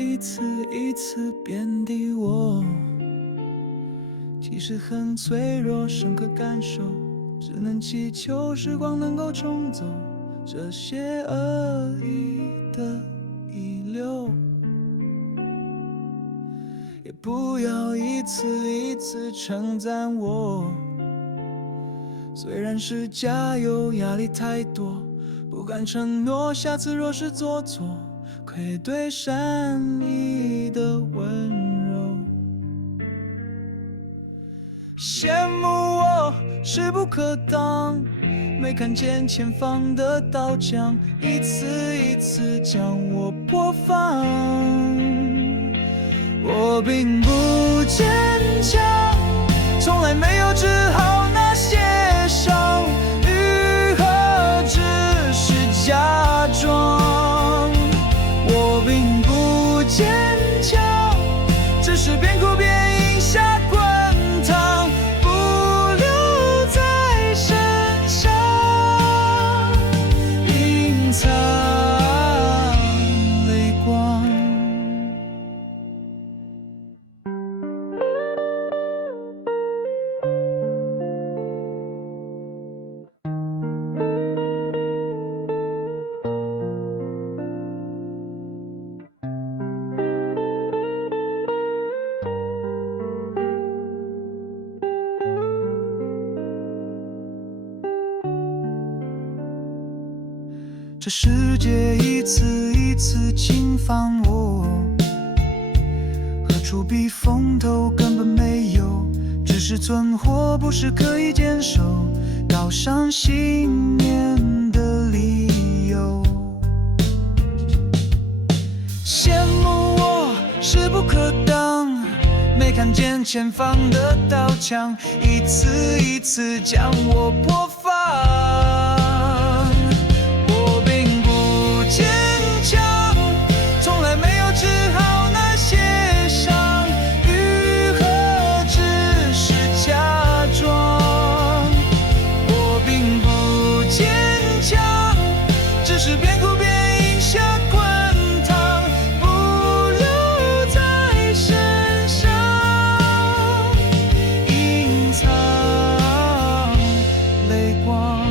一次一次贬低我。其实很脆弱，深刻感受，只能祈求时光能够冲走这些恶意的遗留，也不要一次一次称赞我。虽然是加油，压力太多，不敢承诺，下次若是做错，愧对善意的温柔。羡慕我势不可当，没看见前方的刀枪，一次一次将我播放。我并不坚强，从来没有治好那些伤，愈合只是假装。我并不坚强，只是边哭边饮下滚烫，不留在身上，隐藏泪光。这世界一次一次侵犯我，何处避风头根本没有，只是存活不是可以坚守，高尚信念的理由。羡慕我势不可当，没看见前方的刀枪，一次一次将我播放。坚强，从来没有治好那些伤，愈合只是假装。我并不坚强，只是边哭边饮下滚烫，不留在身上，隐藏泪光。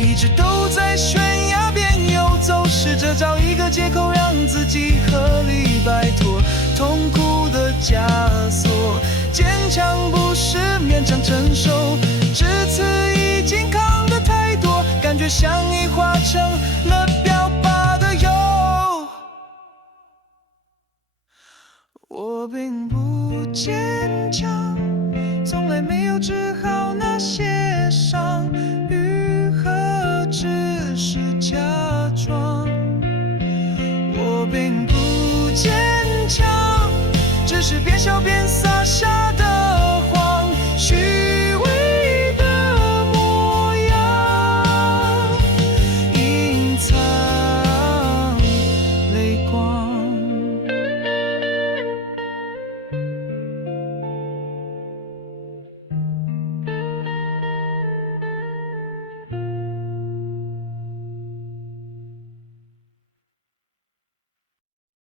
一直都在悬崖边游走，试着找一个借口让自己合理摆脱痛苦的枷锁。坚强不是勉强承受，至此已经扛得太多，感觉像已化成了标靶的油。我并不坚强，从来没有治好那些伤，愈合只是假装。我并不坚强，只是边笑边洒下的